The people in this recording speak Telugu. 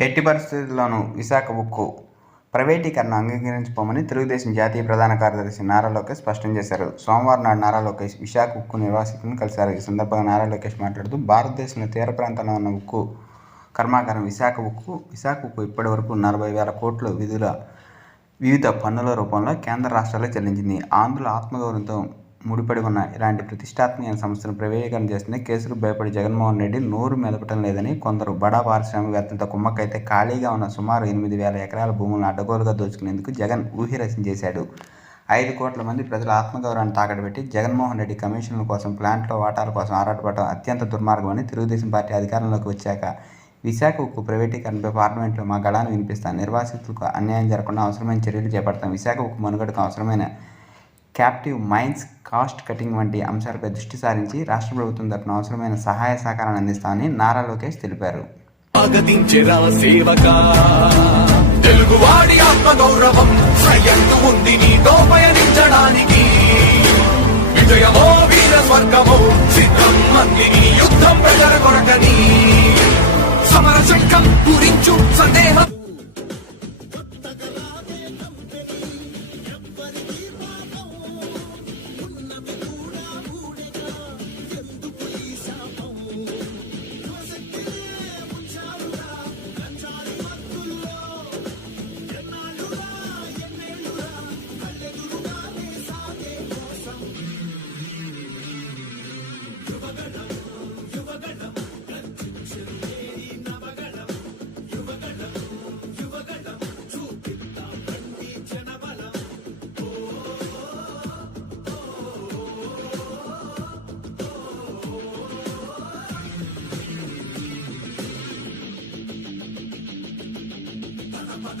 ఎట్టి పరిస్థితుల్లోనూ విశాఖ ఉక్కు ప్రైవేటీకరణ అంగీకరించబోమని తెలుగుదేశం జాతీయ ప్రధాన కార్యదర్శి నారా లోకేష్ స్పష్టం చేశారు. సోమవారం నాడు నారా లోకేష్ విశాఖ ఉక్కు నిర్వాసితులను కలిశారు. ఈ సందర్భంగా నారా లోకేష్ మాట్లాడుతూ భారతదేశంలో తీర ప్రాంతంలో ఉన్న ఉక్కు కర్మాగారం విశాఖ ఉక్కు విశాఖ ఉక్కు ఇప్పటి వరకు నలభై వేల కోట్ల విధుల వివిధ పన్నుల రూపంలో కేంద్ర రాష్ట్రాలకు చెల్లించింది. ఆంధ్రుల ఆత్మగౌరవంతో ముడిపడి ఉన్న ఇలాంటి ప్రతిష్టాత్మక సంస్థను ప్రైవేటీకరణ చేస్తున్న కేసులు భయపడి జగన్మోహన్ రెడ్డి నోరు మెదపటం లేదని కొందరు బడా పారిశ్రామికవేత్తలతో కుమ్మక్కైతే ఖాళీగా ఉన్న సుమారు ఎనిమిది వేల ఎకరాల భూములను అడ్డగోలుగా దోచుకునేందుకు జగన్ ఊహిరసం చేశాడు. ఐదు కోట్ల మంది ప్రజల ఆత్మగౌరవాన్ని తాకట్టు పెట్టి జగన్మోహన్ రెడ్డి కమిషన్ల కోసం ప్లాంట్లో వాటాల కోసం ఆరాటపడటం అత్యంత దుర్మార్గమని తెలుగుదేశం పార్టీ అధికారంలోకి వచ్చాక విశాఖ ఉక్కు ప్రైవేటీకరణపై పార్లమెంట్లో మా గళాన్ని వినిపిస్తాను. నిర్వాసితులకు అన్యాయం జరగకుండా అవసరమైన చర్యలు చేపడతాం. విశాఖ ఉక్కు మనుగడకు అవసరమైన క్యాప్టివ్ మైన్స్ కాస్ట్ కటింగ్ వంటి అంశాలపై దృష్టి సారించి రాష్ట్ర ప్రభుత్వం తరపున అవసరమైన సహాయ సహకారాన్ని అందిస్తామని నారా లోకేష్ తెలిపారు. తెలుగువాడి ఆత్మ గౌరవం ఉంది నీతో పయనించడానికి విజయమో వీర స్వర్గమో సిద్ధం యుద్ధం ప్రజల కొరకని. సమర శంఖం సందేహం